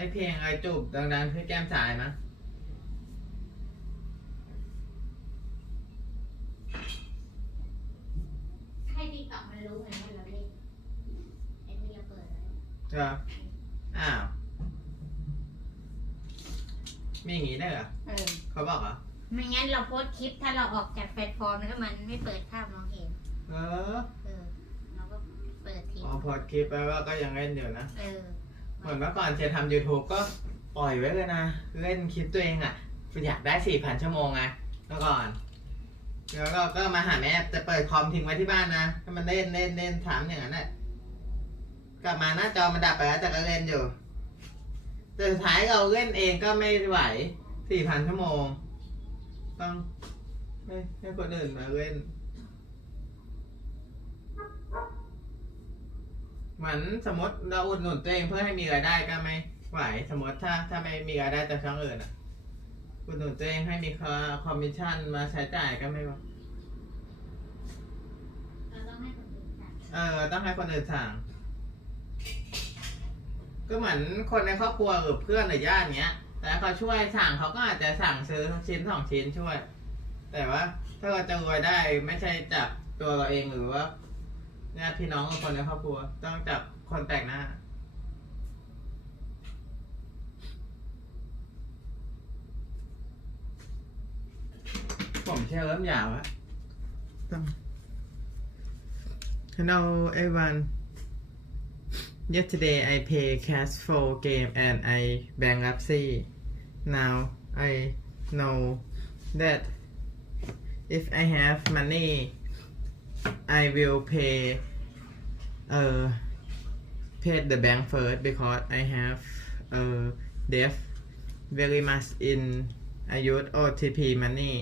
อ้เพลงไอ้จูบดังๆพี่แก้มสายมั้ยให้ติ๊กต็อกมันรู้ไงว่าเราเล่นไอ้ที่เราเปิดไว้ เหรออ้าวมีอย่างงี้ได้เหรอเขาบอกเหรอ ไม่งั้นเราโพสต์คลิปถ้าเราออกจากแพลตฟอร์มแล้วมันไม่เปิดภาพมองเห็นเราก็เปิดทิ้งพอดคลิปแปลว่าก็ยังเล่นอยู่นะเหมือนเมื่อก่อนเชทำ YouTube ก็ปล่อยไว้เลยนะเล่นคลิปตัวเองอ่ะอยากได้ 4,000 ชั่วโมงไงเมื่อก่อนแล้วเราก็มาหาแม่จะเปิดคอมทิ้งไว้ที่บ้านนะถ้ามันเล่นถามอย่างนั้นแหละกลับมาหน้าจอมันดับไปแล้วแต่ก็เล่นอยู่แต่สุดท้ายเราเล่นเองก็ไม่ไหว 4,000 ชั่วโมงต้องให้คนอื่นมาเล่นเหมือนสมมติเราอุดหนุนตัวเองเพื่อให้มีรายได้ก็ไม่ไหวสมมติถ้าไม่มีรายได้จากช่องอื่นอ่ะอุดหนุนตัวเองให้มีคอมมิชชั่นมาใช้จ่ายก็ไม่ไหวเราต้องให้คนอื่นสั่งต้องให้คนอื่นสั่งก็เหมือนคนในครอบครัวหรือเพื่อนหรือญาติเงี้ยแต่เขาช่วยสั่งเขาก็อาจจะสั่งซื้อชิ้น2 ชิ้นช่วยแต่ว่าถ้าเราจะรวยได้ไม่ใช่จากตัวเราเองหรือว่าญาติพี่น้องของคนในครอบครัวต้องจับคนแปลกหน้าผมเชื่อเริ่มยาวอะHello everyone Yesterday I play cash flow game and I bankruptcy now I know that if I have money I will pay the bank first because I have debt very much in I use OTP money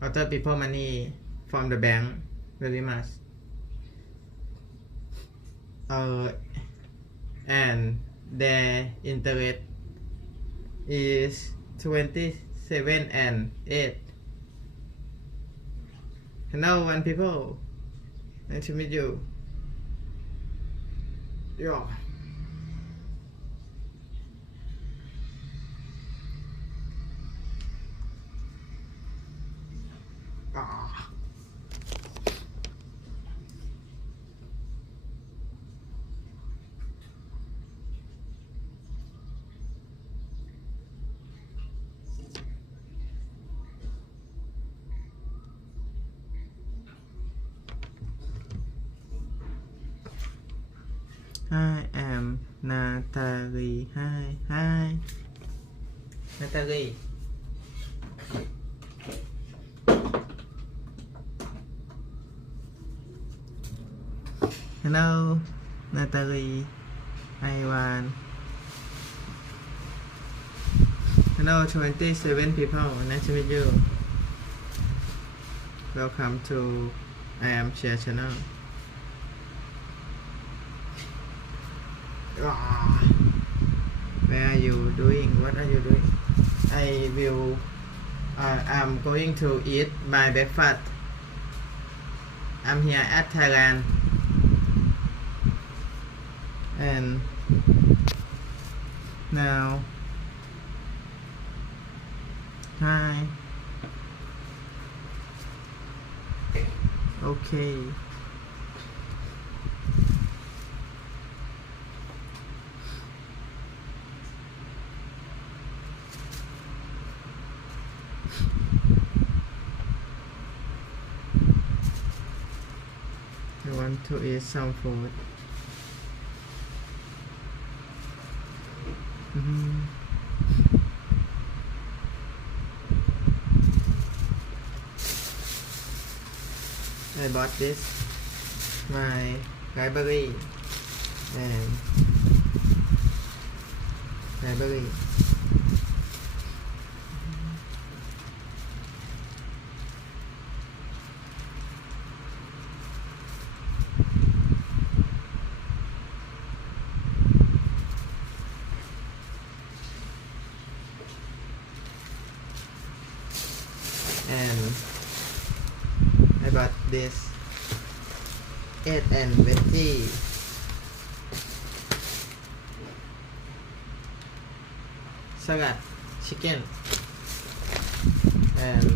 other people money from the bank very much and their interest is 27 and 8 Hello one people nice to meet you yeah I am Natalie. Hi. Natalie. Hello, Natalie. Ivan. Hello, 27 people. Nice to meet you. Welcome to I am Share Channel. Where are you doing? What are you doing? I'm going to eat my breakfast. I'm here at Thailand. And now, hi. Okay. I want to eat some food. I bought this, my library and library. And I bought this egg and veggie salad chicken and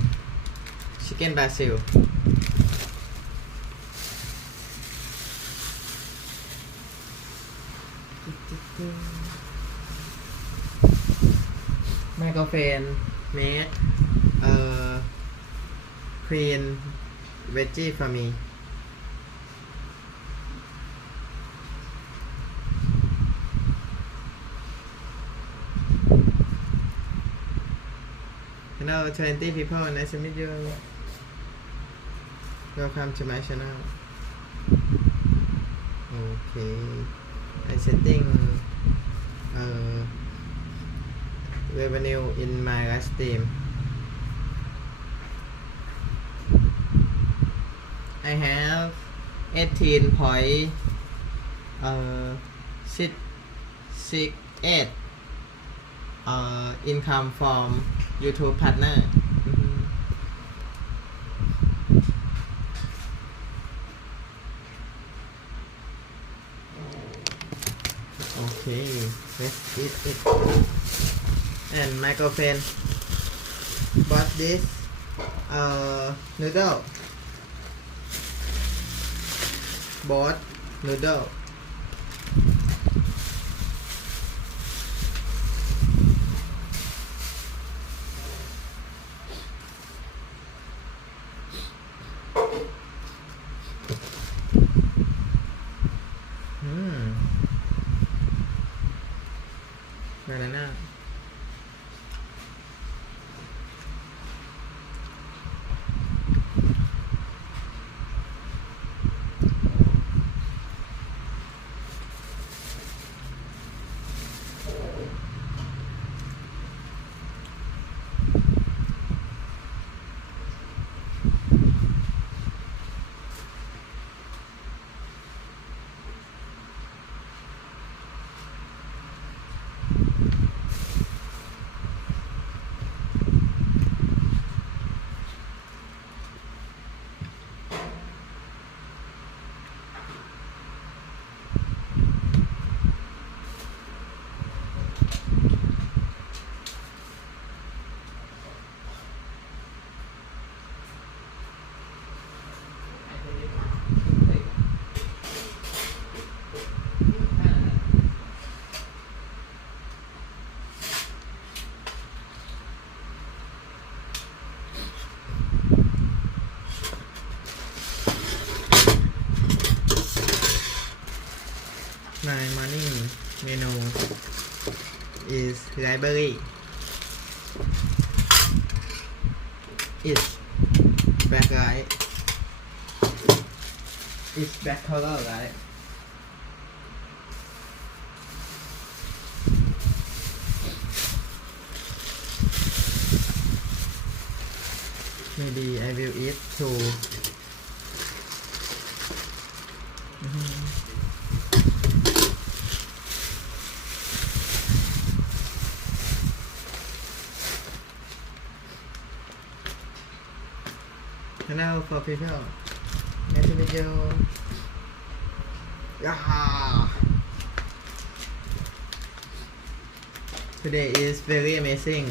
chicken basil microphone make clean veggie for me Hello 20 people, nice to meet you. Welcome to my channel. Okay, I setting revenue in my live stream. I have 18.68 income from YouTube partner. Okay, let's eat it. And microphone bought this noodle. Bought noodle. Banana. My morning menu is library. It's black light. It's black color, right? Maybe I will eat too. Hello for people. Nice to meet you. Yeah. Today is very amazing.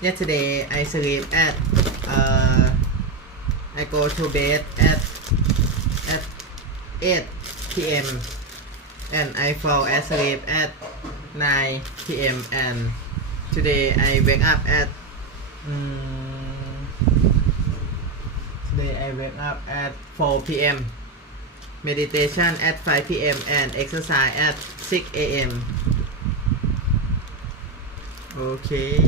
Yesterday I sleep at I go to bed at 8 p.m. and I fall asleep at 9 p.m. and today I wake up at Today I wake up at 4 p.m. Meditation at 5 p.m. and exercise at 6 a.m. Okay.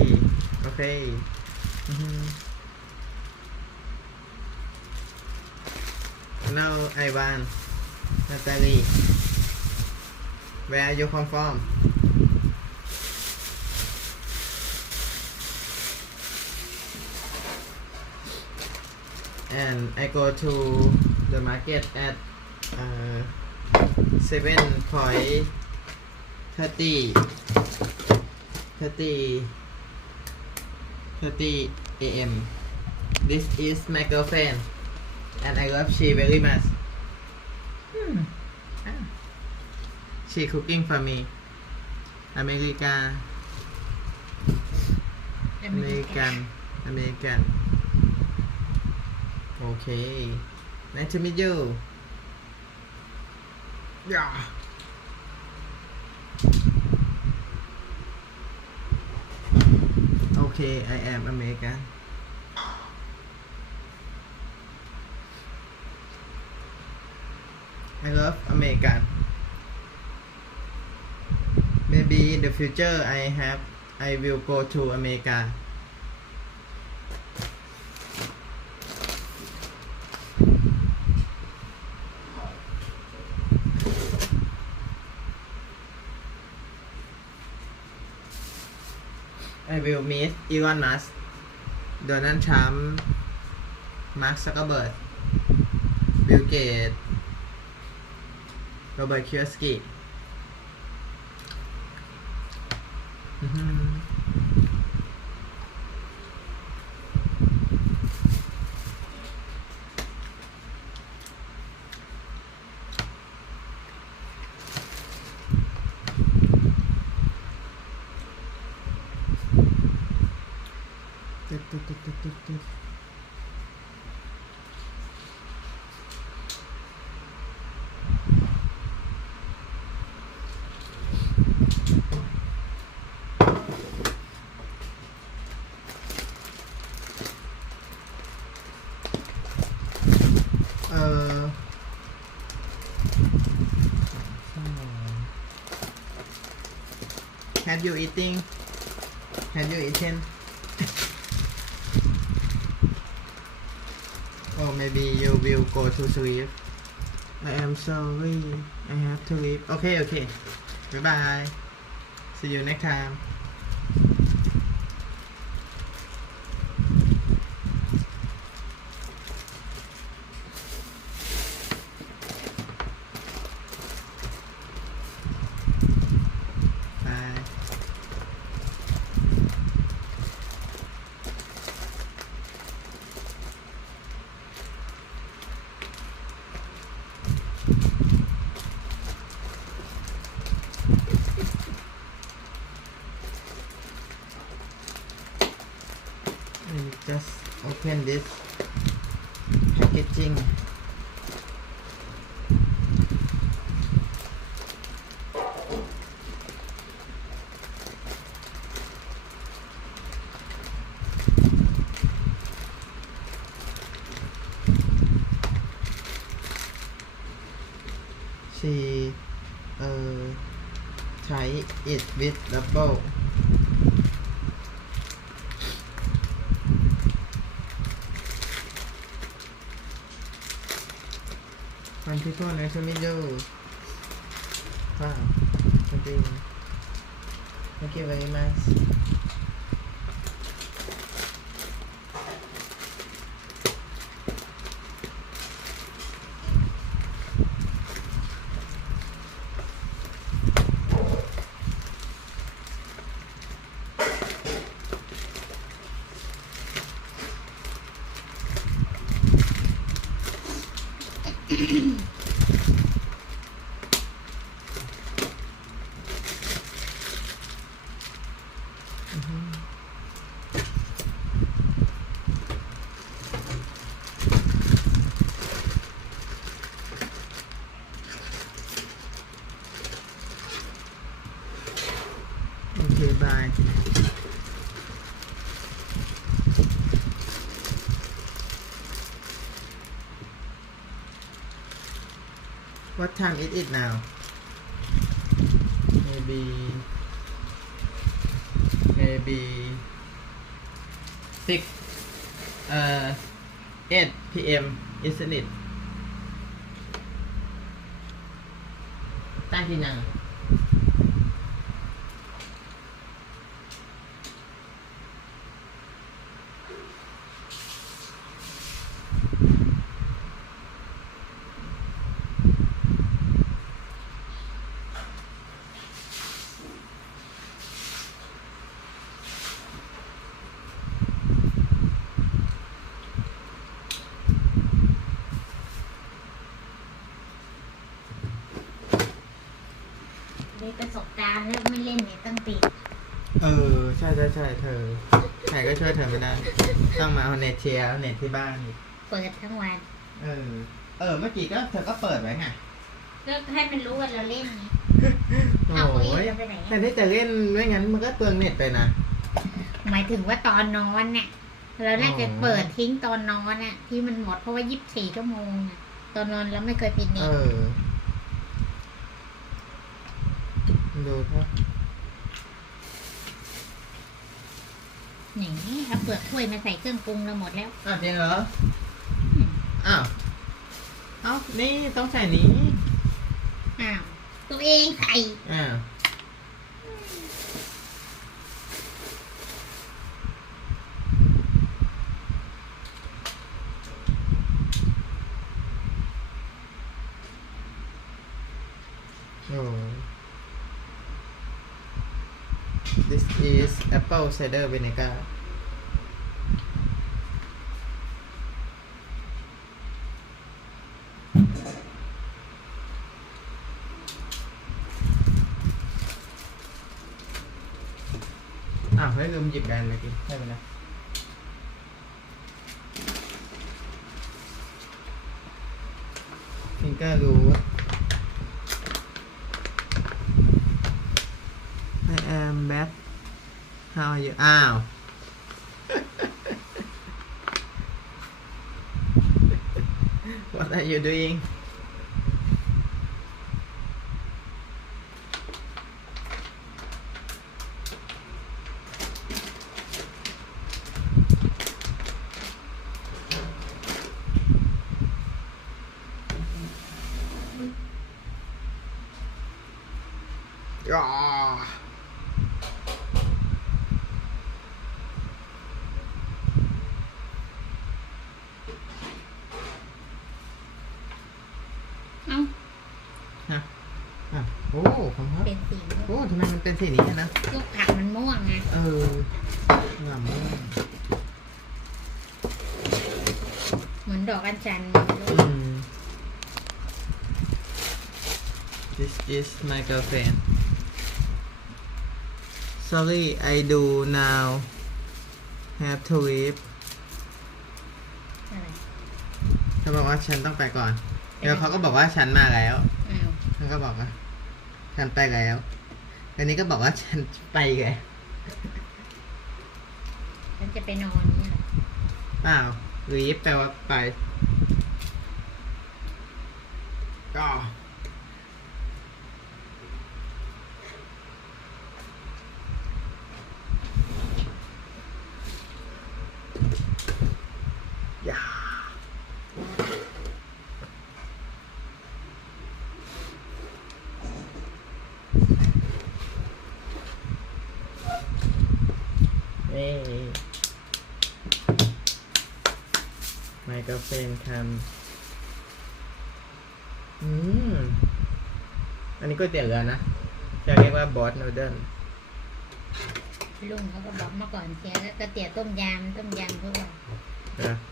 Hello, Ivan, Natalie. Where are you come from? And I go to the market at 7:30 a.m. This is my girlfriend and I love she very much. She cooking for me. America อเมริกัน อเมริกัน โอเค nice to meet you ย่าโอเค I am American I love American maybe in the future I will go to America I will meet Elon Musk Donald Trump Mark Zuckerberg Bill Gates Robert Kiyosaki อือหือตึ๊ดตึ๊ดตึ๊ดตึ๊ดตึ๊ดตึ๊ดเอ่อ Have you eating? Have you eaten? Oh, maybe you will go to sleep. I am sorry. I have to leave. Okay, okay. Bye bye. See you next time. Bye. Let me just open this packaging. She try it with double. People, nice to meet you. Wow, something. Thank you very much. Okay, bye. What time is it now? Maybe 6 8 p.m. isn't it? ตั้งที่นั่ง มีประสบการณ์แล้วไม่เล่นเนี่ยต้องติด ใช่เธอ ใครก็ช่วยเธอไม่ได้ ต้องมาเอาเน็ตเชียร์เอาเน็ตที่บ้านอีก เปิดทั้งวัน เมื่อกี้ก็เธอก็เปิดไว้ไง ก็ให้มันรู้ว่าเราเล่นไง โอ้ เอา โห อีกไปไหน แต่ที่จะเล่นไม่งั้นมันก็เปลืองเน็ตไปนะ หมายถึงว่าตอนนอนเนี่ยเราน่าจะเปิดทิ้งตอนนอนน่ะที่มันหมดเพราะว่า24 ชั่วโมงน่ะตอนนอนเราไม่เคยปิดเน็ต ดูครับ นี่เอาเปลือกถ้วยมาใส่เครื่องปรุงเราหมดแล้ว อ้าวจริงเหรอ อ้าวนี่ต้องใส่นี้ อ้าวตัวเองใส่ อ้าว โอ้ This is apple cider vinegar ให้ลืมหยิบแบนมากินได้ไหมนะฟิงเกอร์รู้ I am bad how are you อ้าว What are you doingโอ้ของเขา เป็นสีม่วง โอ้ทำไมมันเป็นสีนี้นะ พวกผักมันม่วงไง งามมาก เหมือนดอกอัญชัน This is my girlfriend Sorry I do now have to leave อะไร เขาบอกว่าฉันต้องไปก่อนแล้วเขาก็บอกว่าฉันมาแล้ว อ้าว เขาก็บอกว่าฉันไปแล้วอันนี้ก็บอกว่าฉันไปไง ฉันจะไปนอนนี่เหรอ เปล่า leave แปลว่าไปก็อย่าไมโครโฟนทำอันนี้ก๋วยเตี๋ยวเรือนะ จะเรียกว่าบอสนูเดิล ลุงเขาก็บอกมาก่อนเสียแล้วก๋วยเตี๋ยวต้มยำพวกเรา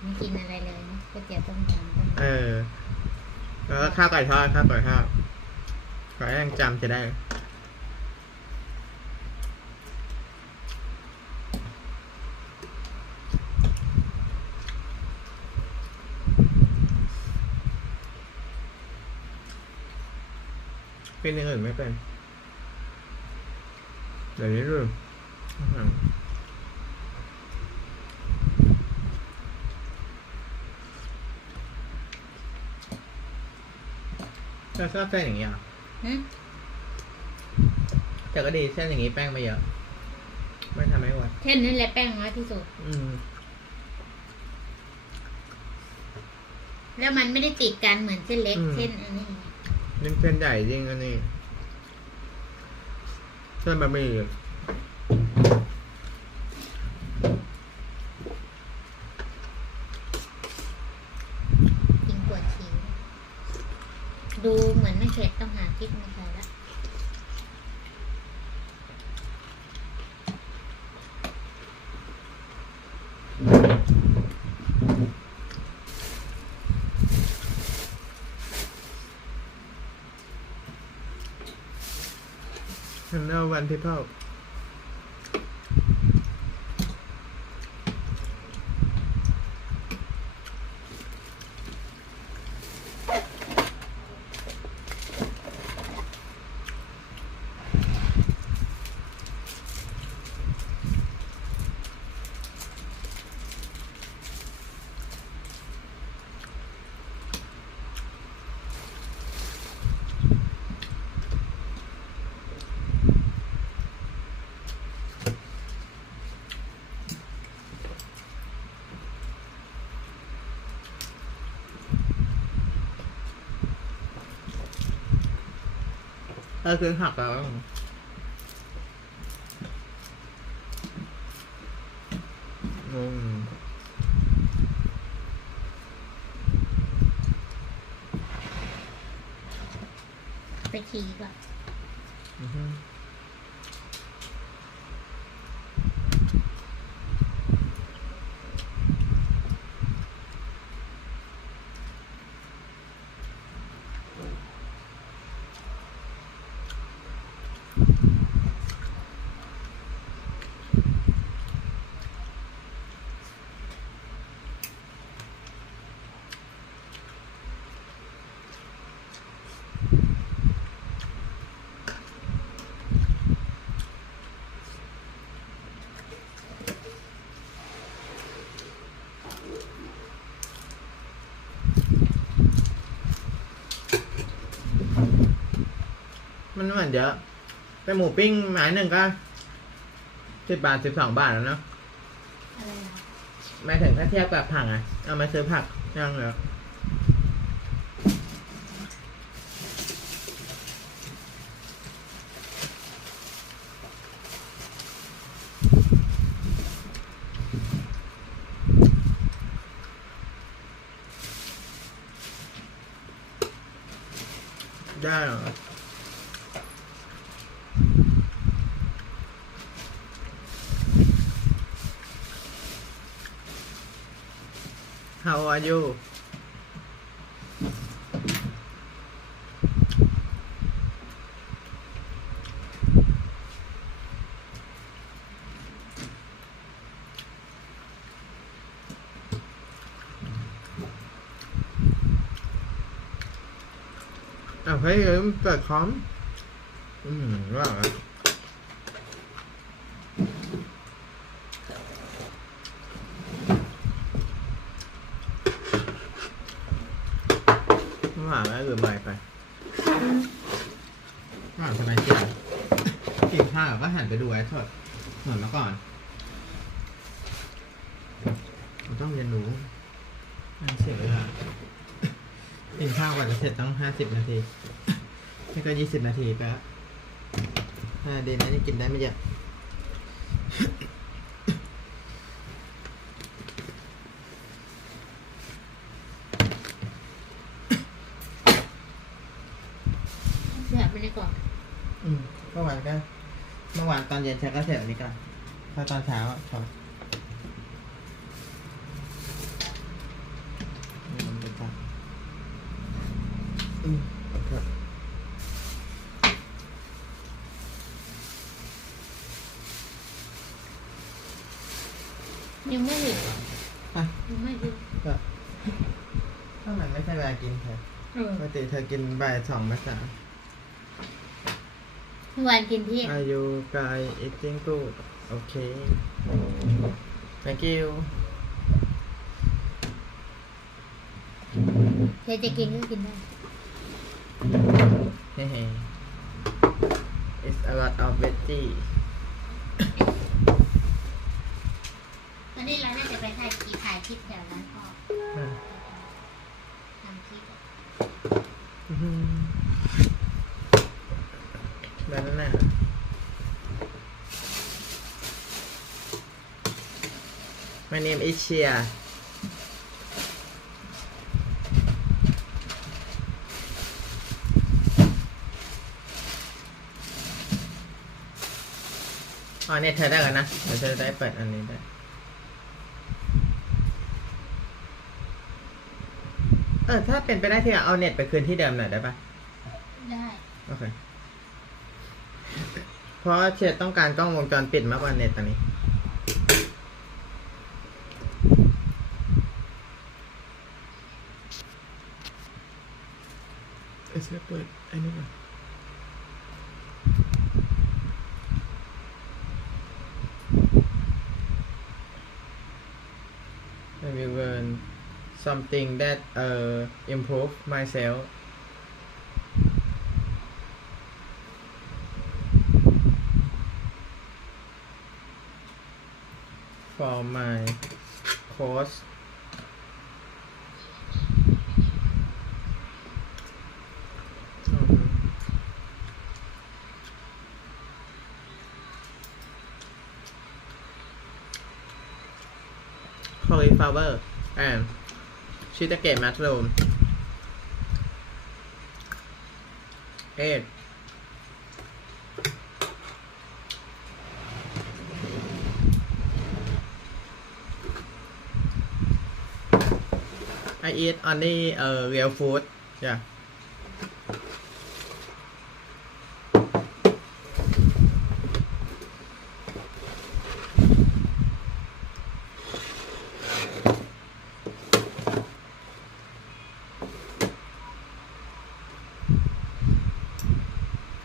ไม่กินอะไรเลยนะก๋วยเตี๋ยวต้มยำแล้วก็ข้าวไก่ทอดขอให้ยังจำจะได้เป็นอย่างอื่นไม่เป็นเดี๋ยวนี้ลืมชอบเส้นอย่างนี้อ่ะแต่ก็ดีเส้นอย่างนี้แป้งไม่เยอะไม่ทำให้หวาน เช่นนั้นแหละแป้งน้อยที่สุดแล้วมันไม่ได้ติดกันเหมือนเส้นเล็กเส้นอันนี้นี่เส้นใหญ่จริงอันนี้เส้นบะหมี่กินปวดฉี่ดูเหมือนไม่เผ็ดต้องหาพริกมาใส่ละHello one people คือหักแล้วไปขี่ก่อนมันเหมือนเยอะแต่หมูปิ้งไม้หนึ่งก็10 บาท 12 บาทแล้วเนาะ อะไรนะ หมายถึงถ้าเทียบกับผักอ่ะเอามาซื้อผักยังเหรอได้เหรอHow are you? เฮ้ยเปิดคอมว่าไงว่าแล้วหรือไม่ไปว่าทำไมเจียวกินข้าวก็หันไปดูไอ้สดเหมือนเมื่อก่อนเราต้องเรียนรู้เสียเวลากินข้าวกว่าจะเสร็จต้อง50 นาทีไม่ก็20 นาทีไปแล้วเดนนี่กินได้ไม่เยอะเสียบไปในกล่อง เมื่อวานตอนเย็นฉันก็เสร็จอันนี้กันถ้าตอนเช้าพอยังไม่ถึงยังไม่ถึง ถ้ามันไม่ใช่เวลากินเธอปกติเธอกินบ่าย 2 บ่าย 3 เมื่อวานกินเที่ยง Are you guys eating good? Okay. Thank you. เธอจะกินก็กินได้ Hehe. It's a lot of veggie. ตอนนี้เราน่าจะไปถ่ายคลิปแถวร้านพ่อทำคลิป แบบนั้นน่ะMy name is Chia อ๋อเน็ตเธอได้กันนะเดี๋ยวเธอได้เปิดอันนี้ได้ถ้าเป็นไปได้ที่เอาเน็ตไปคืนที่เดิมหน่อยได้ปะ ได้ โอเคเพราะเชดต้องการกล้องวงจรปิดมากกว่าเน็ตตอนนี้เปิดไอ้นี่ก่อนI will learn something that improve myself for my course cauliflower and shiitake mushroom 8 I eat only real food yeah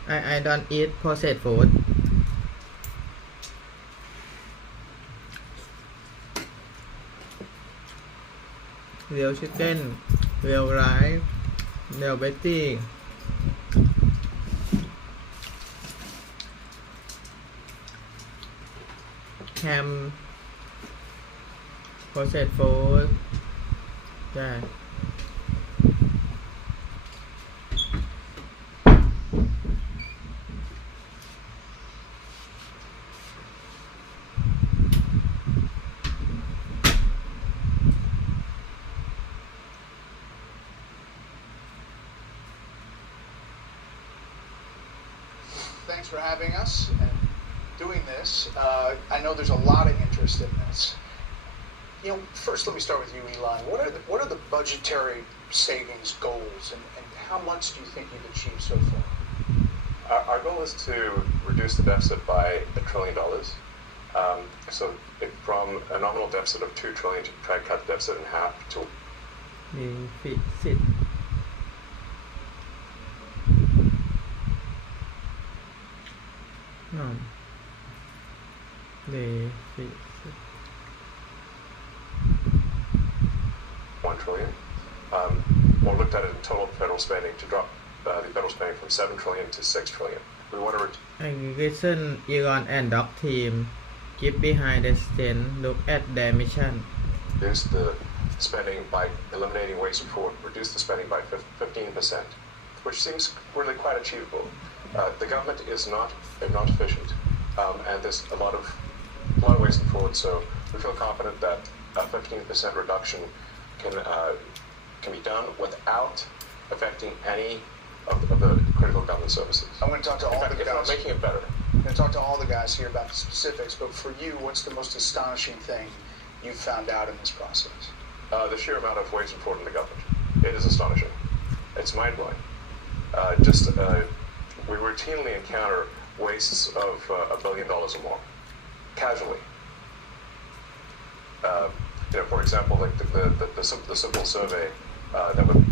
I don't eat processed food real chicken real rice real veggie ham processed food yeah Thanks for having us and doing this. I know there's a lot of interest in this. First let me start with you, Elon. What are the budgetary savings goals, and how much do you think you've achieved so far? Our goal is to reduce the deficit by $1 trillion. From a nominal deficit of $2 trillion to try to cut the deficit in half to มีฟิสิตนอนเดฟิสิต $1 trillion. Or looked at it in total federal spending to drop the federal spending from $7 trillion to $6 trillion. We want to Aggregation Elon and Doc team keep behind the scene look at their mission reduce the spending by eliminating waste and fraud, reduce the spending by 15%, which seems really quite achievable. The government is not efficient, and there's a lot of waste and fraud. So we feel confident that a 15% reduction can be done without affecting any of the critical government services. I'm going to talk to all the If not guys. making it better. I'm going to talk to all the guys here about the specifics, but for you, what's the most astonishing thing you found out in this process? The sheer amount of waste and fraud in the government. It is astonishing. It's mind-blowing. We routinely encounter wastes of $1 billion or more, casually. For example, like the simple survey that would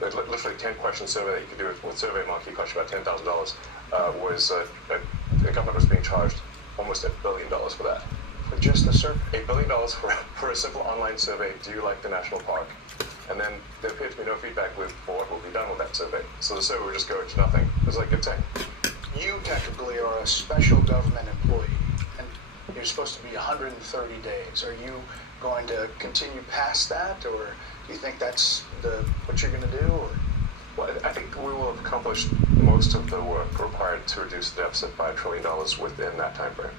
was literally 10-question survey that you could do with SurveyMonkey, cost you about $10,000. The government was being charged almost $1 billion for that. For just the survey? $1 billion for a simple online survey. Do you like the national park? And then there appeared to be no feedback loop for what will be done with that survey. So the survey would just go to nothing. It was like, good thing. You technically are a special government employee, and you're supposed to be 130 days. Are you going to continue past that, or do you think that's what you're going to do? Or? Well, I think we will have accomplished most of the work required to reduce the deficit by $1 trillion within that time frame.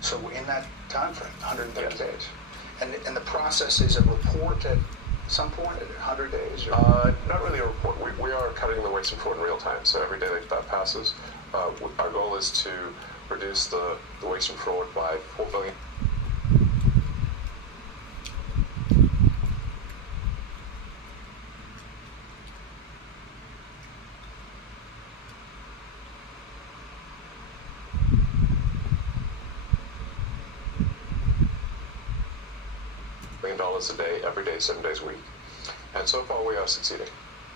So in that time frame, 130 Yes. days. And the process is a report at some point at 100 days? Or? Not really a report. We are cutting the waste and fraud in real time. So every day that passes, our goal is to reduce the waste and fraud by $4 billion. $1 a day, every day, 7 days a week. And so far we are succeeding.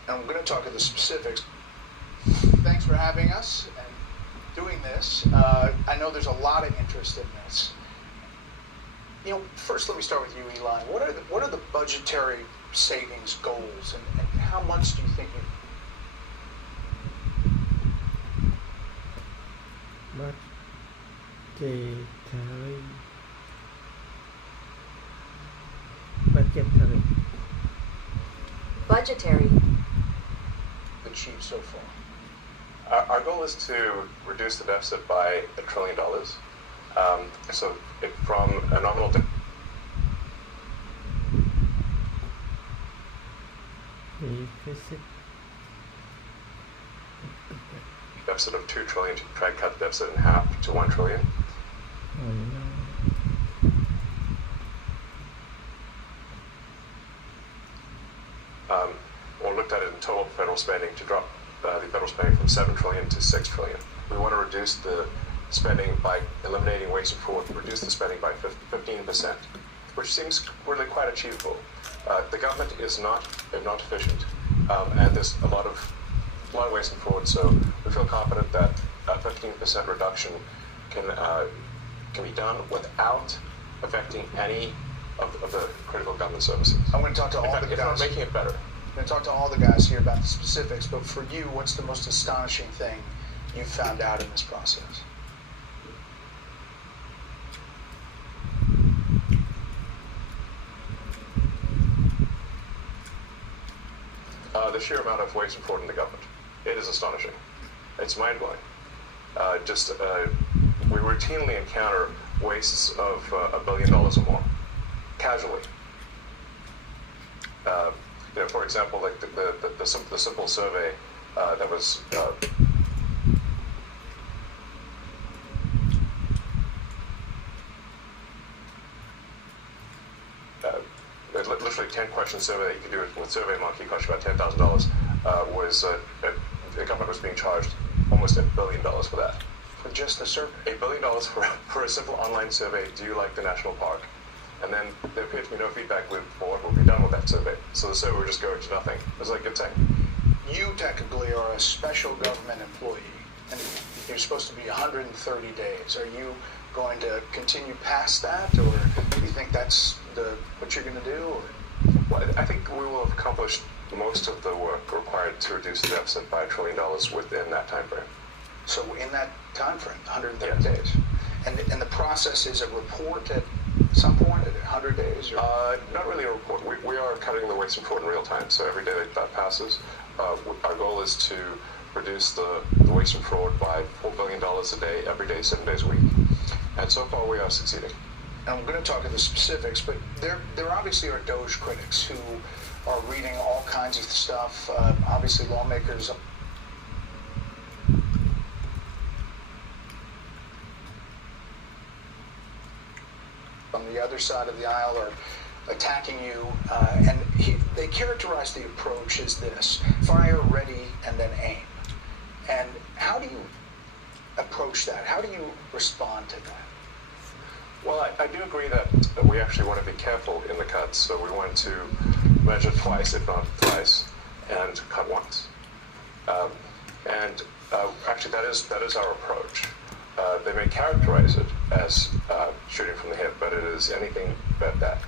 And I'm going to talk to the specifics. Thanks for having us and doing this. I know there's a lot of interest in this. First let me start with you, Elon. What are the budgetary savings goals, and how much do you think you... budgetary budgetary Budgetary. Achieved so far. Our goal is to reduce the deficit by $1 trillion. From a nominal deficit deficit of $2 trillion to try to cut the deficit in half to $1 trillion. Or looked at it in total federal spending to drop the federal spending from $7 trillion to $6 trillion. We want to reduce the spending by eliminating waste and fraud, reduce the spending by 15%, which seems really quite achievable. The government is not efficient, and there's a lot of waste and fraud. So we feel confident that a 15% reduction can be done without affecting any of the critical government services. I'm going to talk to all the If not guys. making it better. I'm going to talk to all the guys here about the specifics, but for you, what's the most astonishing thing you found out in this process? The sheer amount of waste and fraud in the government. It is astonishing. It's mind-blowing. We routinely encounter wastes of $1 billion or more, casually. For example, like the simple survey that was literally 10-question survey that you could do it with SurveyMonkey, cost you about $10,000. The government was being charged almost $1 billion for that. For just the survey? $1 billion for a simple online survey. Do you like the national park? And then there appeared to be no feedback loop for what will be done with that survey. So the survey would just go to nothing. It was like a thing. You technically are a special government employee, and you're supposed to be 130 days. Are you going to continue past that, or do you think that's what you're going to do? Or? Well, I think we will have accomplished most of the work required to reduce the deficit by $1 trillion within that time frame. So in that time frame, 130 Yes. days. And the process is a report at some point, at 100 days? Or? Not really a report. We are cutting the waste and fraud in real time. So every day that passes, our goal is to reduce the waste and fraud by $4 billion a day, every day, 7 days a week. And so far, we are succeeding. And I'm going to talk to the specifics, but there obviously are Doge critics who are reading all kinds of stuff. Obviously, lawmakers. On the other side of the aisle are attacking you, and they characterize the approach as this: fire, ready, and then aim. And how do you approach that? How do you respond to that? Well, I do agree that we actually want to be careful in the cuts, so we want to measure twice, if not thrice, and cut once. Actually, that is our approach. They may characterize it as shooting from the hip, but it is anything but that.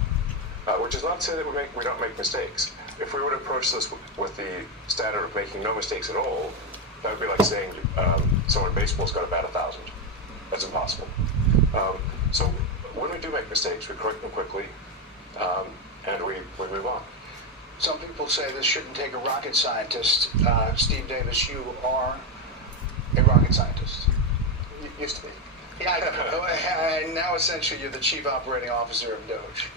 Which is not to say that we don't make mistakes. If we were to approach this with the standard of making no mistakes at all, that would be like saying someone in baseball's got to bat 1,000. That's impossible. So when we do make mistakes, we correct them quickly, and we move on. Some people say this shouldn't take a rocket scientist. Steve Davis, you are a rocket scientist. You used to be. Yeah, and now essentially you're the chief operating officer of Doge.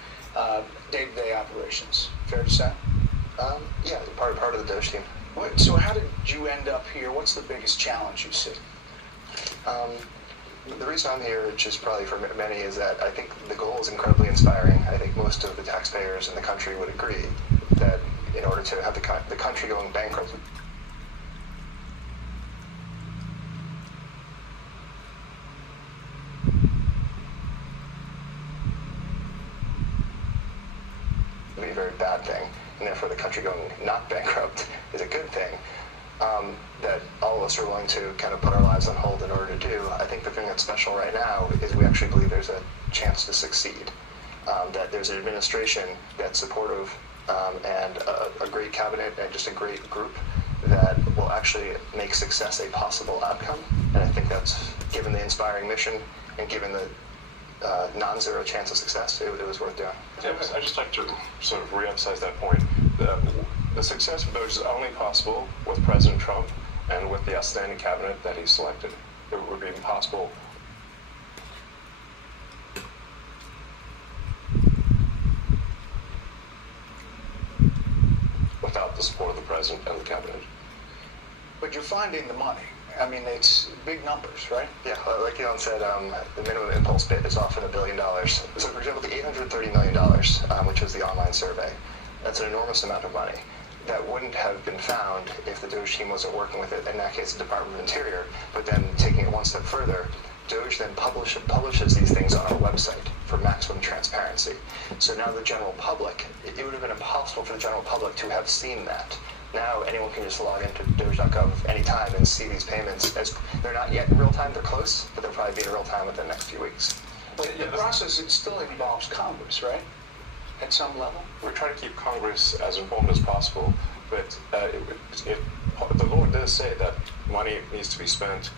Day-to-day operations. Fair to say? Yeah, part of the Doge team. So how did you end up here? What's the biggest challenge you see? The reason I'm here, which is probably for many, is that I think the goal is incredibly inspiring. I think most of the taxpayers in the country would agree that in order to have the country going bankrupt, would be a very bad thing, and therefore the country going not bankrupt is a good thing. That all of us are willing to kind of put our lives on hold in order to do. I think the thing that's special right now is we actually believe there's a chance to succeed. That there's an administration that's supportive and a great cabinet and just a great group that will actually make success a possible outcome. And I think that's, given the inspiring mission and given the non-zero chance of success, it was worth doing. Yeah, I'd just like to sort of re-emphasize that point. The success of Doge is only possible with President Trump and with the outstanding cabinet that he selected. It would be impossible without the support of the president and the cabinet. But you're finding the money. I mean, it's big numbers, right? Yeah, like Elon said, the minimum impulse bid is often $1 billion. So, for example, the $830 million, which was the online survey, that's an enormous amount of money that wouldn't have been found if the Doge team wasn't working with it, in that case, the Department of Interior. But then taking it one step further, Doge then publishes these things on our website for maximum transparency. So now the general public, it would have been impossible for the general public to have seen that. Now anyone can just log into Doge.gov anytime and see these payments. As they're not yet in real time, they're close, but they'll probably be in real time within the next few weeks. But the process, it still involves Congress, right? At some level? We're trying to keep Congress as informed as possible, but the law does say that money needs to be spent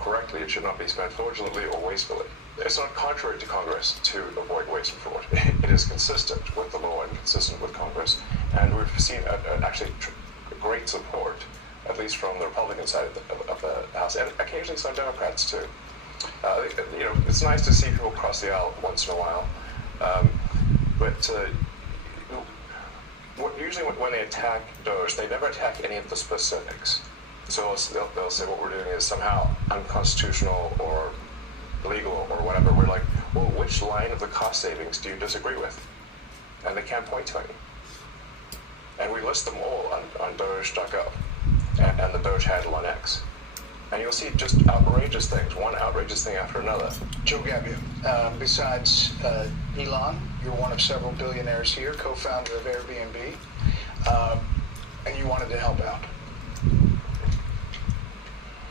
correctly. It should not be spent fraudulently or wastefully. It's not contrary to Congress to avoid waste and fraud. It is consistent with the law and consistent with Congress. And we've seen actually great support, at least from the Republican side of the House, and occasionally some Democrats too. It's nice to see people cross the aisle once in a while. Usually when they attack Doge, they never attack any of the specifics. So they'll say what we're doing is somehow unconstitutional or illegal or whatever. We're like, well, which line of the cost savings do you disagree with? And they can't point to any. And we list them all on Doge.gov and the Doge handle on X. And you'll see just outrageous things, one outrageous thing after another. Joe Gabbia, besides Elon, you're one of several billionaires here, co-founder of Airbnb, and you wanted to help out.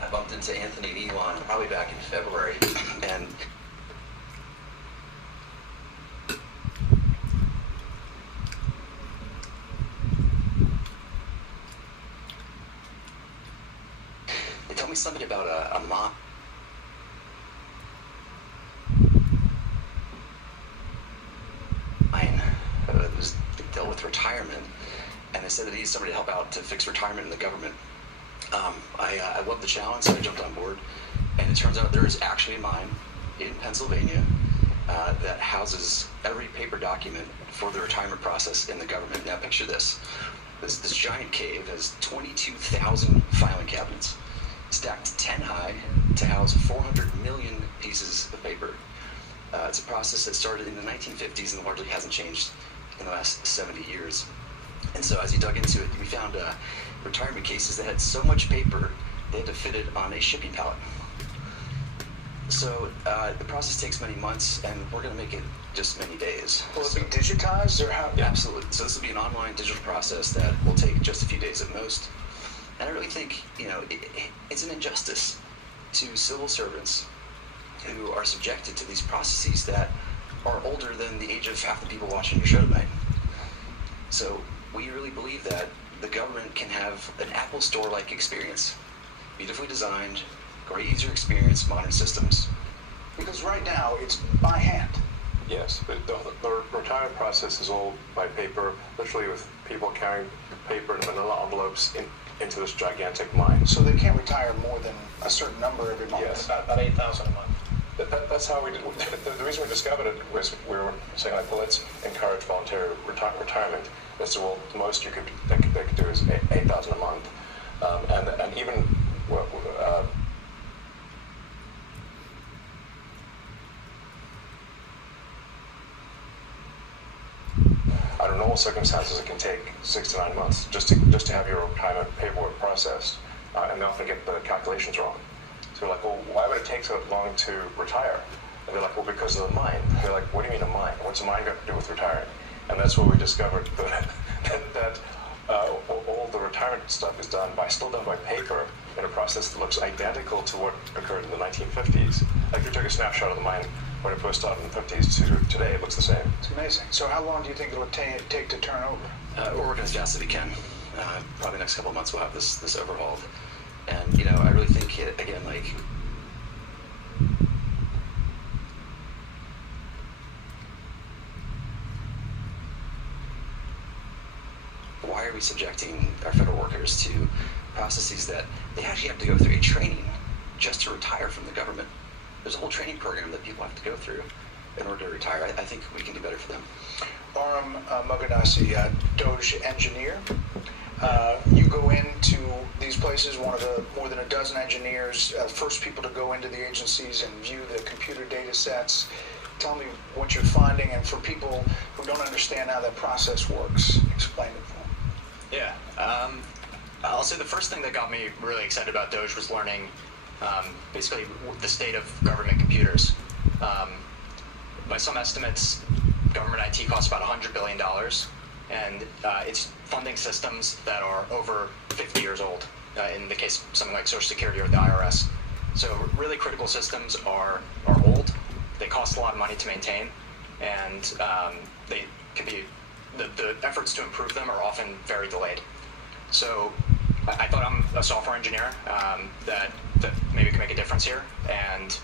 I bumped into Anthony and Elon probably back in February, and they told me something about a mom. It was dealt with retirement, and they said that he needs somebody to help out to fix retirement in the government. I loved the challenge, so I jumped on board, and it turns out there is actually a mine in Pennsylvania that houses every paper document for the retirement process in the government. Now picture this giant cave has 22,000 filing cabinets stacked 10 high to house 400 million pieces of paper. It's a process that started in the 1950s and largely hasn't changed in the last 70 years. And so as you dug into it, we found retirement cases that had so much paper, they had to fit it on a shipping pallet. So the process takes many months, and we're going to make it just many days. Will it be digitized, or how? Yeah, absolutely. So this will be an online digital process that will take just a few days at most. And I really think, it's an injustice to civil servants who are subjected to these processes that are older than the age of half the people watching your show tonight. So we really believe that the government can have an Apple Store-like experience, beautifully designed, great user experience, modern systems. Because right now it's by hand. Yes, but the retirement process is all by paper, literally with people carrying paper in manila envelopes into this gigantic mine. So they can't retire more than a certain number every month. Yes. About 8,000 a month. That's how we did. The reason we discovered it was we were saying, like, well, let's encourage voluntary retirement. That's well, the most they could do is 8,000 a month, and even under normal circumstances, it can take 6 to 9 months just to have your retirement paperwork processed, and they often get the calculations wrong. So we're like, well, why would it take so long to retire? And they're like, well, because of the mine. They're like, what do you mean a mine? What's a mine got to do with retiring? And that's where we discovered that all the retirement stuff is still done by paper in a process that looks identical to what occurred in the 1950s. Like, we took a snapshot of the mine when it first started in the 50s to today, it looks the same. It's amazing. So how long do you think it'll take to turn over? We're working as fast as we can. Probably the next couple of months we'll have this overhauled. And, I really think, again, like, are we subjecting our federal workers to processes that they actually have to go through a training just to retire from the government? There's a whole training program that people have to go through in order to retire. I think we can do better for them. Aram Mogadassi, Doge engineer. You go into these places, one of the more than a dozen engineers, first people to go into the agencies and view the computer data sets. Tell me what you're finding, and for people who don't understand how that process works, explain it for them. Yeah, I'll say the first thing that got me really excited about Doge was learning basically the state of government computers. By some estimates, government IT costs about $100 billion, and it's funding systems that are over 50 years old, in the case of something like Social Security or the IRS. So really critical systems are old, they cost a lot of money to maintain, and they can be, the efforts to improve them are often very delayed. So I thought I'm a software engineer that maybe can make a difference here, and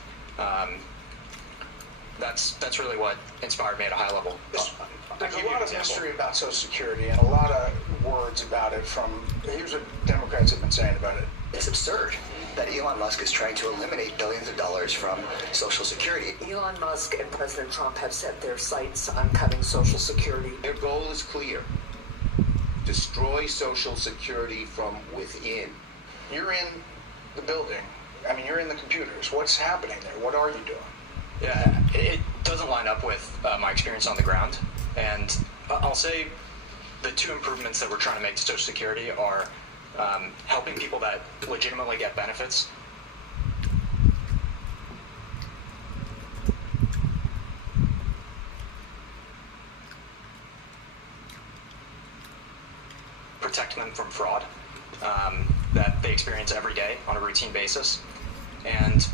that's really what inspired me at a high level. There's a lot of history about Social Security and a lot of words about it here's what Democrats have been saying about it. It's absurd that Elon Musk is trying to eliminate billions of dollars from Social Security. Elon Musk and President Trump have set their sights on cutting Social Security. Their goal is clear. Destroy Social Security from within. You're in the building. I mean, you're in the computers. What's happening there? What are you doing? Yeah, it doesn't line up with my experience on the ground. And I'll say the two improvements that we're trying to make to Social Security are helping people that legitimately get benefits. Protecting them from fraud that they experience every day on a routine basis. And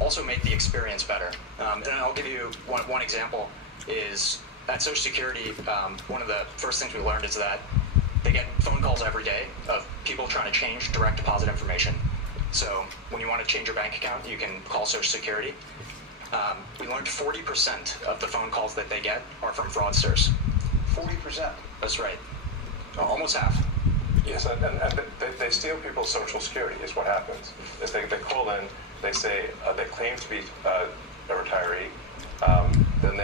also make the experience better. And I'll give you one example is at Social Security, one of the first things we learned is that they get phone calls every day of people trying to change direct deposit information. So when you want to change your bank account, you can call Social Security. We learned 40% of the phone calls that they get are from fraudsters. 40%? That's right. Almost half. Yes, and they steal people's Social Security is what happens. Is they call in, they say they claim to be a retiree, then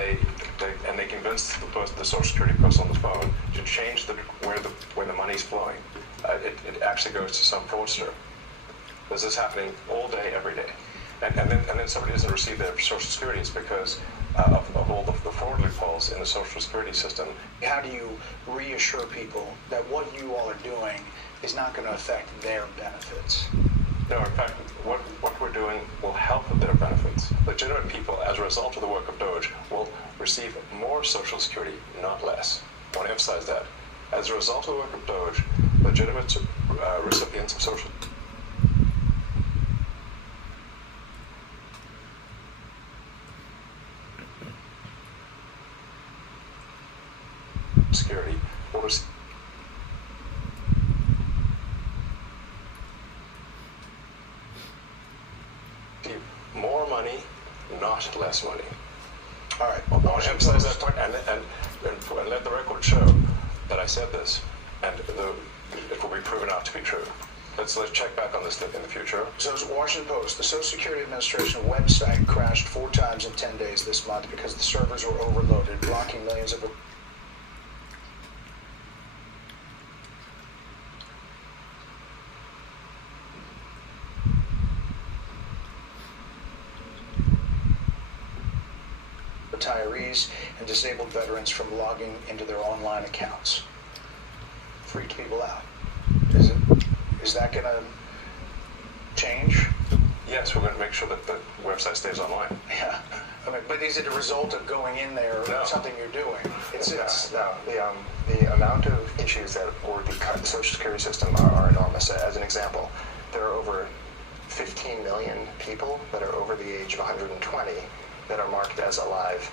they convince the Social Security person on the phone to change where the money's flowing. It actually goes to some fraudster. This is happening all day, every day, and then somebody doesn't receive their Social Security. It's because of all the fraud loopholes in the Social Security system. How do you reassure people that what you all are doing is not going to affect their benefits? No, in fact, what we're doing will help with their benefits. Legitimate people, as a result of the work of Doge, will receive more Social Security, not less. I want to emphasize that. As a result of the work of Doge, legitimate recipients of Social Security will receive more money, not less money. All right. I want to emphasize that point and let the record show that I said this, and it will be proven out to be true. Let's check back on this in the future. So, Washington Post, the Social Security Administration website crashed 4 times in 10 days this month because the servers were overloaded, blocking millions of retirees and disabled veterans from logging into their online accounts. Freaked people out. Is that going to change? Yes, we're going to make sure that the website stays online. Yeah. I mean, but is it a result of going in there or something you're doing? No. The amount of issues that would be cut in the Social Security system are enormous. As an example, there are over 15 million people that are over the age of 120 that are marked as alive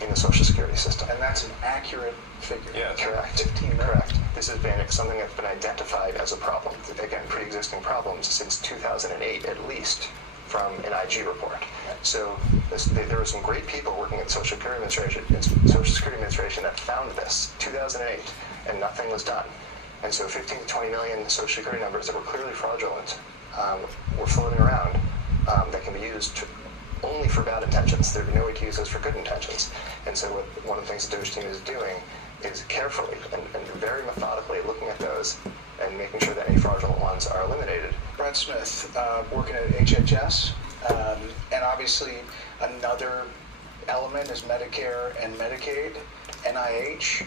in the Social Security system. And that's an accurate figure. Yeah, correct. 15 million. Correct. This has been something that's been identified as a problem. Again, pre-existing problems since 2008 at least, from an IG report. So there were some great people working at the Social Security Administration that found this 2008, and nothing was done. And so 15 to 20 million Social Security numbers that were clearly fraudulent were floating around that can be used only for bad intentions. There'd be no way to use those for good intentions. And so one of the things the Doge team is doing is carefully and very methodically looking at those and making sure that any fraudulent ones are eliminated. Brad Smith, working at HHS, and obviously another element is Medicare and Medicaid, NIH.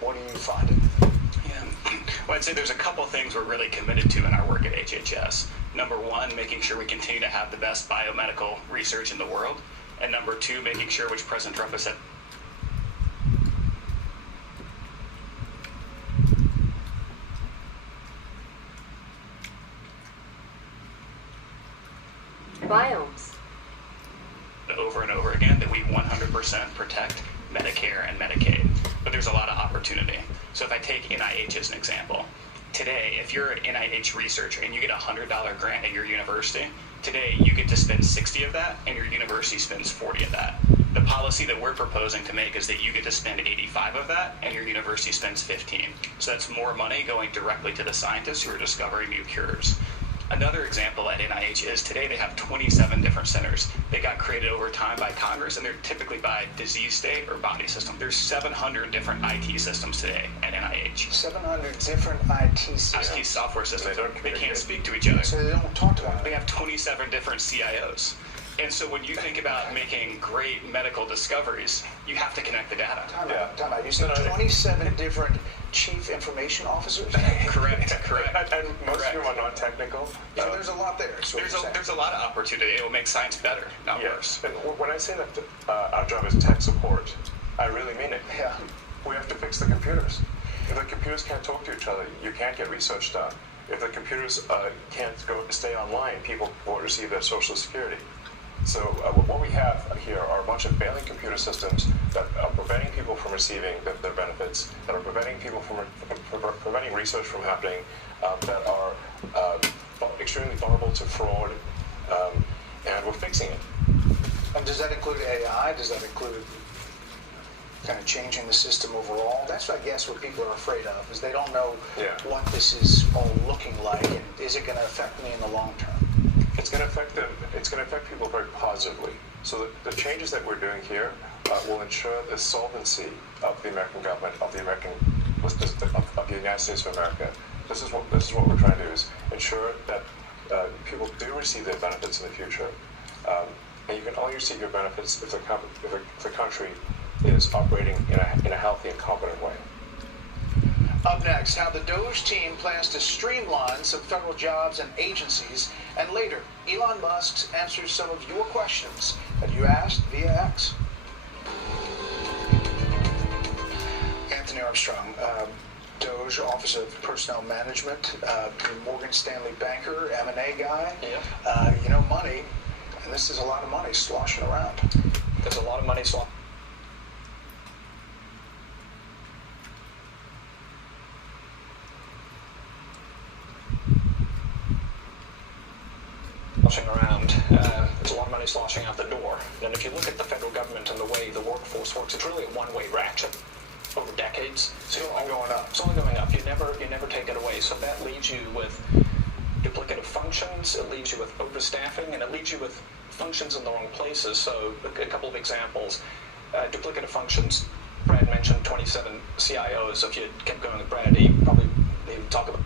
What are you finding? Yeah. Well, I'd say there's a couple things we're really committed to in our work at HHS. Number one, making sure we continue to have the best biomedical research in the world. And number two, making sure, which President Trump has said, Biomes. over and over again, that we 100% protect Medicare and Medicaid. But there's a lot of opportunity. So if I take NIH as an example, today, if you're an NIH researcher and you get a $100 grant at your university, today you get to spend 60 of that and your university spends 40 of that. The policy that we're proposing to make is that you get to spend 85 of that and your university spends 15. So that's more money going directly to the scientists who are discovering new cures. Another example at NIH is today they have 27 different centers. They got created over time by Congress, and they're typically by disease state or body system. There's 700 different IT systems today at NIH. 700 different IT systems. IT software systems. They can't speak to each other. So they don't talk to one another. They have 27 different CIOs. And so when you think about making great medical discoveries, you have to connect the data. Time out. You said 27 different chief information officers? Correct. And most of them are non-technical. So there's a lot there. So there's a lot of opportunity. It will make science better, not worse. And when I say that our job is tech support, I really mean it. Yeah. We have to fix the computers. If the computers can't talk to each other, you can't get research done. If the computers can't stay online, people won't receive their Social Security. So what we have here are a bunch of failing computer systems that are preventing people from receiving their benefits, that are preventing people from preventing research from happening, that are extremely vulnerable to fraud, and we're fixing it. And does that include AI? Does that include kind of changing the system overall? That's, I guess, what people are afraid of, is they don't know what this is all looking like, and is it going to affect me in the long term? It's going to affect them. It's going to affect people very positively. So the changes that we're doing here will ensure the solvency of the American government, of the United States of America. This is what we're trying to do: is ensure that people do receive their benefits in the future, and you can only receive your benefits if the country is operating in a healthy and competent way. Up next, how the Doge team plans to streamline some federal jobs and agencies. And later, Elon Musk answers some of your questions that you asked via X. Anthony Armstrong, Doge Office of Personnel Management, Morgan Stanley banker, M&A guy. Yeah. You know, money, and this is a lot of money sloshing around. There's a lot of money sloshing around. There's a lot of money sloshing out the door. And if you look at the federal government and the way the workforce works, it's really a one-way ratchet over decades. It's only going up. It's only going up. You never take it away. So that leaves you with duplicative functions. It leaves you with overstaffing, and it leaves you with functions in the wrong places. So a couple of examples: duplicative functions. Brad mentioned 27 CIOs. If you kept going with Brad, he probably would talk about.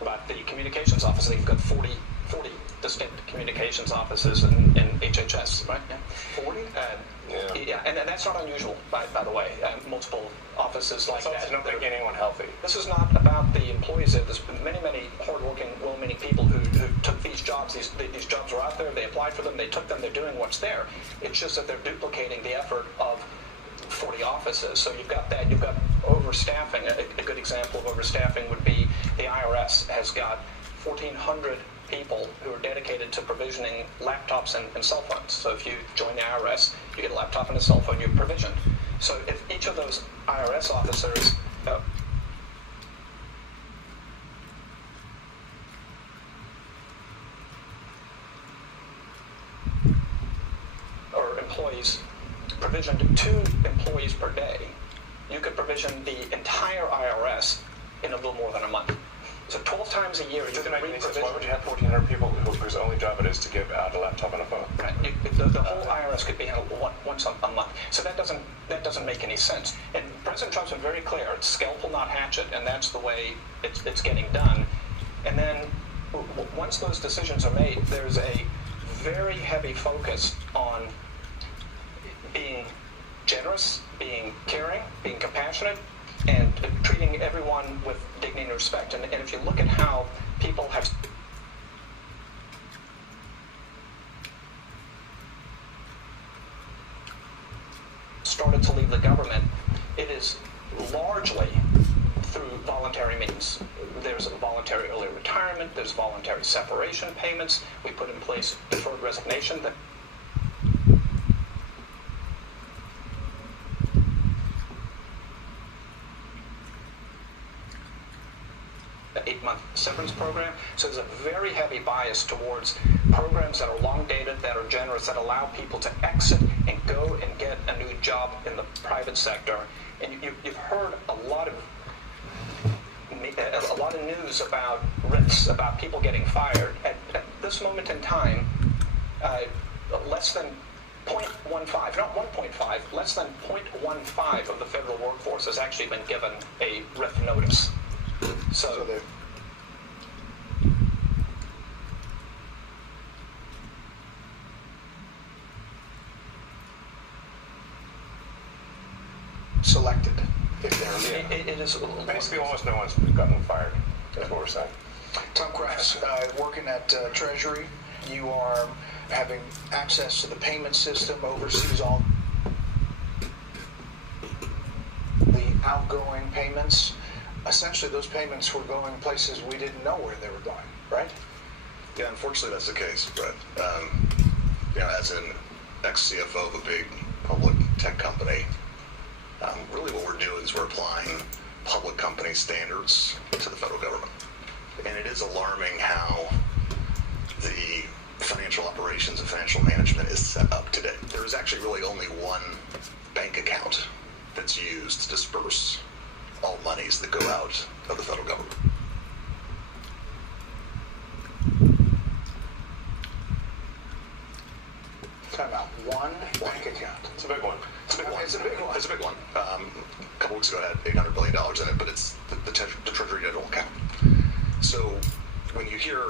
About the communications office, they've got 40 the state communications offices in HHS, right? Yeah. 40? Yeah, and that's not unusual, by the way. Multiple offices like that. It's not making anyone healthy. This is not about the employees. There's many hardworking, well-meaning people who took these jobs. These jobs were out there. They applied for them. They took them. They're doing what's there. It's just that they're duplicating the effort of 40 offices. So you've got that. You've got overstaffing. A good example of overstaffing would be the IRS has got 1,400 people who are dedicated to provisioning laptops and cell phones. So if you join the IRS, you get a laptop and a cell phone, you're provisioned. So if each of those IRS officers or employees provisioned 2 employees per day, you could provision the entire IRS in a little more than a month. So 12 times a year, you can re-provision. Why would you have 1,400 people whose only job it is to give out a laptop and a phone? Right. The whole IRS could be handled once a month. So that doesn't make any sense. And President Trump's been very clear: it's scalpel, not hatchet, and that's the way it's getting done. And then once those decisions are made, there's a very heavy focus on being generous, being caring, being compassionate, and treating everyone with dignity and respect. And if you look at how people have started to leave the government, it is largely through voluntary means. There's a voluntary early retirement, there's voluntary separation payments. We put in place deferred resignation that 8-month severance program. So there's a very heavy bias towards programs that are long dated, that are generous, that allow people to exit and go and get a new job in the private sector. And you've heard a lot of news about risks, about people getting fired. At this moment in time, less than 0.15, not 1.5, less than 0.15 of the federal workforce has actually been given a RIF notice. So they're selected if they're it is basically almost no one's gotten fired. That's what we're saying. Tom Craft, working at Treasury, you are having access to the payment system, oversees all the outgoing payments. Essentially, those payments were going places we didn't know where they were going, right? Yeah, unfortunately, that's the case. But as an ex-CFO of a big public tech company, really what we're doing is we're applying public company standards to the federal government. And it is alarming how the financial operations and financial management is set up today. There is actually really only one bank account that's used to disperse all monies that go out of the federal government. Time out. One bank account. It's a big one. It's a big one. It's a big one. It's a big one. A couple weeks ago, it had $800 billion in it, but it's the Treasury General account. So when you hear,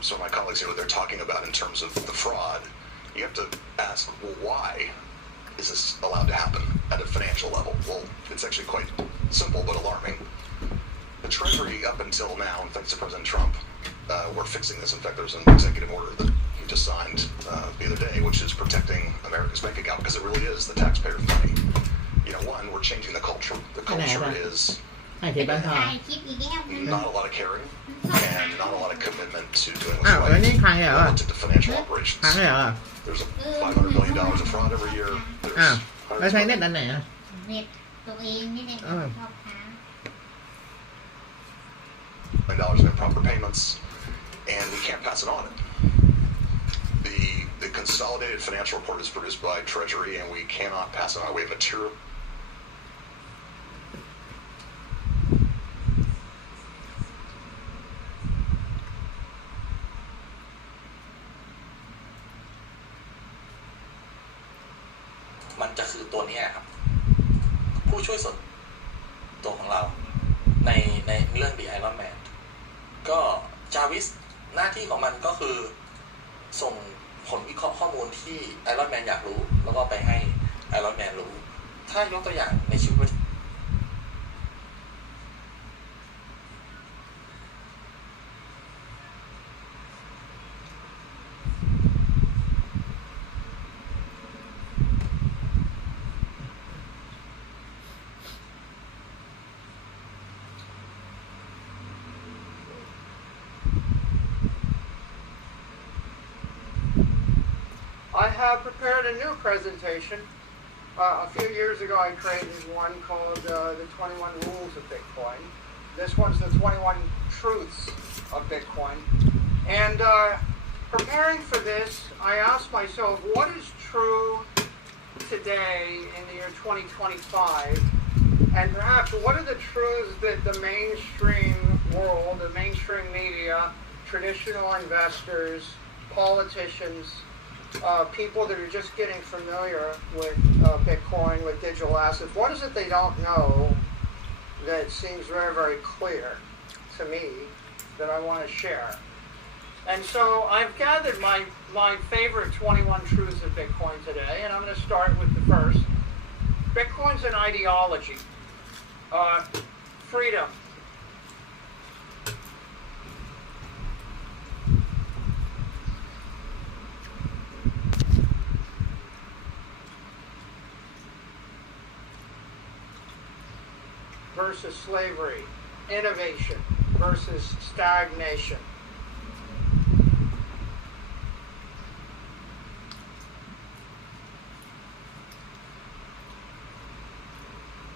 some of my colleagues here, what they're talking about in terms of the fraud, you have to ask, well, why is this allowed to happen at a financial level? Well, it's actually quite simple but alarming. The Treasury, up until now, and thanks to President Trump, we're fixing this. In fact, there's an executive order that he just signed the other day, which is protecting America's bank account, because it really is the taxpayer's money. One, we're changing the culture. The culture is not a lot of caring and not a lot of commitment to doing what's right relative to financial operations. There's $500 million of fraud every year. There'sแล้วใช้เน็ตอันไหนอ่ะ เน็ตตัวเองนี่เน็ตชอบค้า $1 in improper payments, and we can't pass it on. The consolidated financial report is produced by Treasury, and we cannot pass it on. We have material.มันจะคือตัวนี้ครับผู้ช่วยส่วนตัวของเราในเรื่อง The Iron Man ก็จาวิส หน้าที่ของมันก็คือส่งผลวิเคราะห์ข้อมูลที่ไอรอนแมนอยากรู้แล้วก็ไปให้ไอรอนแมนรู้ถ้ายกตัวอย่างในชีวิตI have prepared a new presentation. A few years ago, I created one called the 21 Rules of Bitcoin. This one's the 21 Truths of Bitcoin. And preparing for this, I asked myself, what is true today in the year 2025? And perhaps what are the truths that the mainstream world, the mainstream media, traditional investors, politicians, people that are just getting familiar with Bitcoin, with digital assets, what is it they don't know that seems very, very clear to me that I want to share? And so I've gathered my favorite 21 truths of Bitcoin today, and I'm going to start with the first. Bitcoin's an ideology. Freedom. Versus slavery, innovation versus stagnation.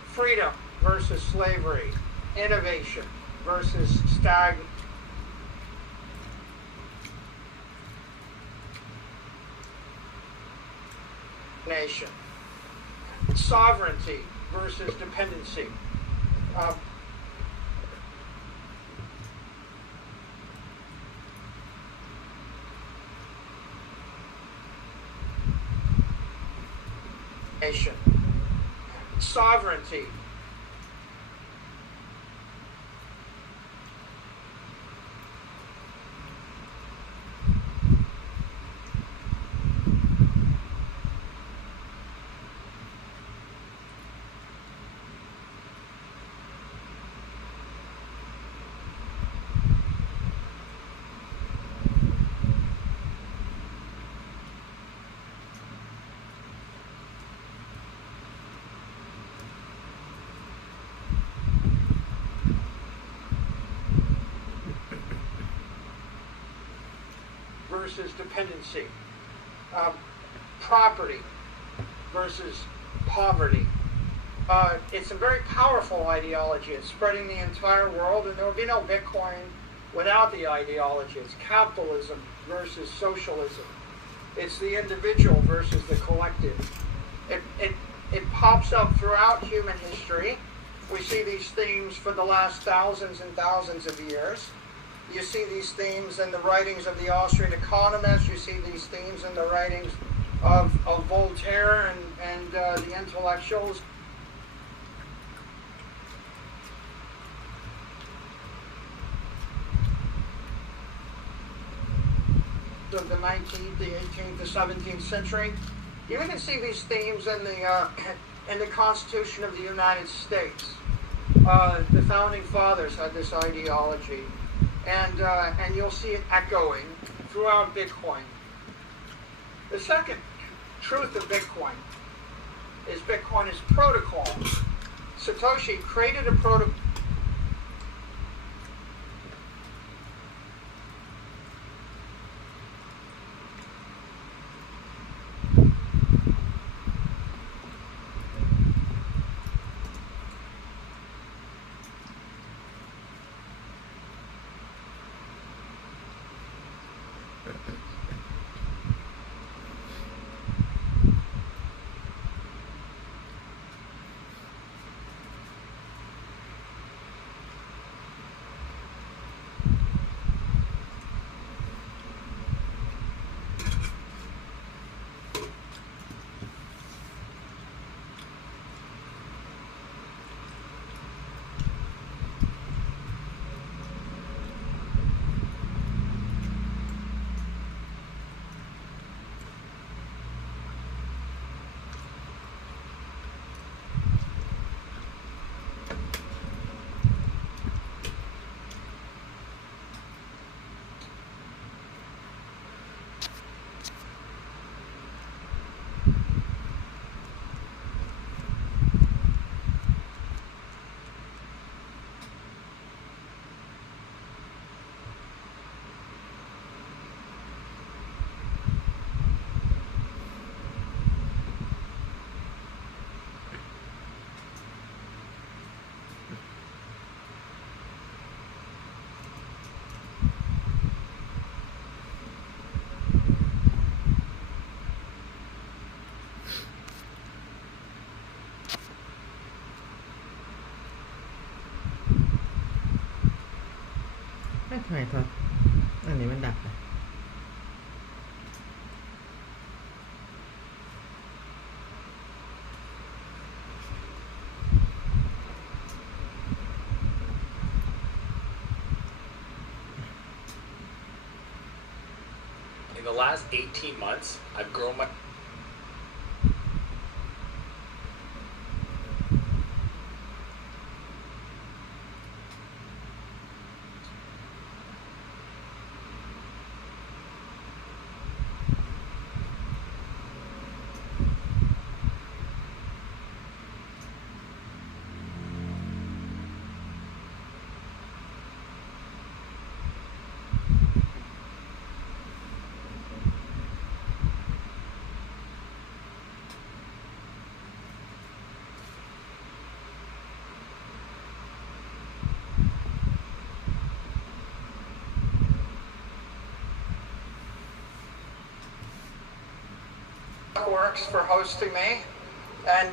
Freedom versus slavery, innovation versus stagnation. Sovereignty versus dependency. Nation. Sovereignty. Versus dependency. Property versus poverty. It's a very powerful ideology. It's spreading the entire world, and there will be no Bitcoin without the ideology. It's capitalism versus socialism. It's the individual versus the collective. It pops up throughout human history. We see these themes for the last thousands and thousands of years. You see these themes in the writings of the Austrian economists. You see these themes in the writings of Voltaire and the intellectuals. Of the 19th, the 18th, the 17th century. You even see these themes in the Constitution of the United States. The founding fathers had this ideology. And you'll see it echoing throughout Bitcoin. The second truth of Bitcoin is protocol. Satoshi created a protocol. ไม่พออันนี้มันดับไปIn the last 18 months, I've grown my Works for hosting me, and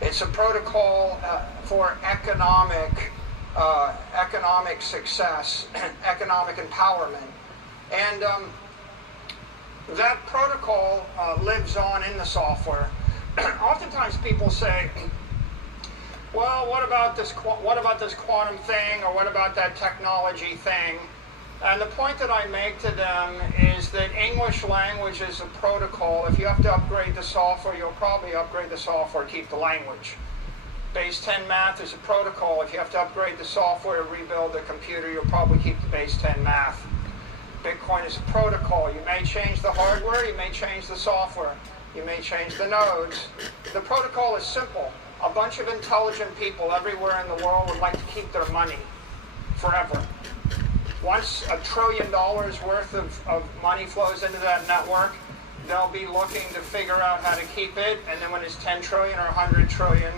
it's a protocol for economic success, economic empowerment, and that protocol lives on in the software. Oftentimes, people say, "Well, what about this quantum thing, or what about that technology thing?" And the point that I make to them is that English language is a protocol. If you have to upgrade the software, you'll probably upgrade the software, keep the language. Base 10 math is a protocol. If you have to upgrade the software, rebuild the computer, you'll probably keep the base 10 math. Bitcoin is a protocol. You may change the hardware, you may change the software, you may change the nodes. The protocol is simple. A bunch of intelligent people everywhere in the world would like to keep their money forever. Once $1 trillion worth of money flows into that network, they'll be looking to figure out how to keep it, and then when it's 10 trillion or 100 trillion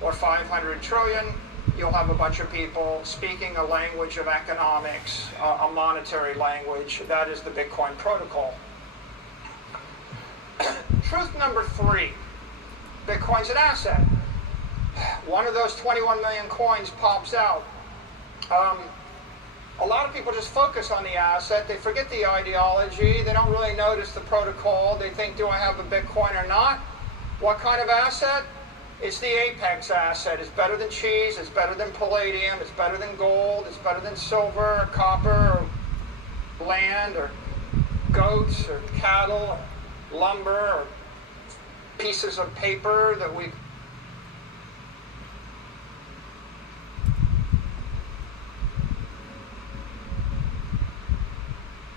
or 500 trillion, you'll have a bunch of people speaking a language of economics, a monetary language. That is the Bitcoin protocol. Truth number 3, Bitcoin's an asset. One of those 21 million coins pops out. A lot of people just focus on the asset. They forget the ideology. They don't really notice the protocol. They think, do I have a Bitcoin or not? What kind of asset? It's the apex asset. It's better than cheese. It's better than palladium. It's better than gold. It's better than silver or copper or land or goats or cattle or lumber or pieces of paper that we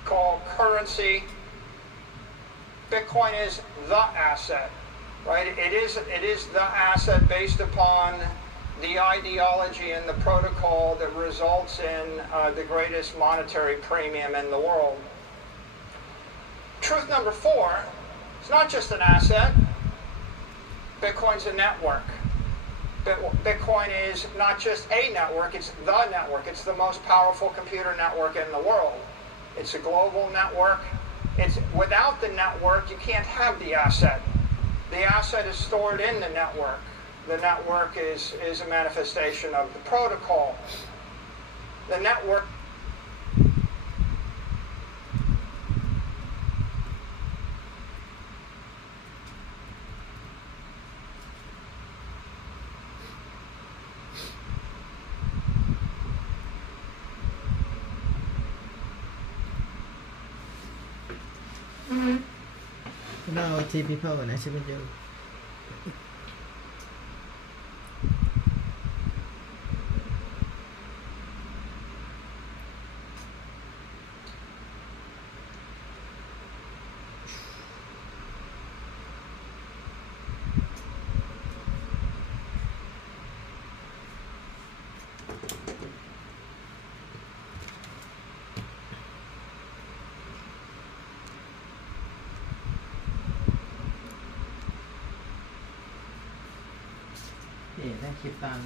call currency. Bitcoin is the asset, right? It is the asset based upon the ideology and the protocol that results in the greatest monetary premium in the world. Truth number 4, it's not just an asset. Bitcoin's a network. Bitcoin is not just a network, it's the network. It's the most powerful computer network in the world. It's a global network. Without the network, you can't have the asset. The asset is stored in the network. The network is a manifestation of the protocol. The network No, T people and I should do. Thì nó chụp bằng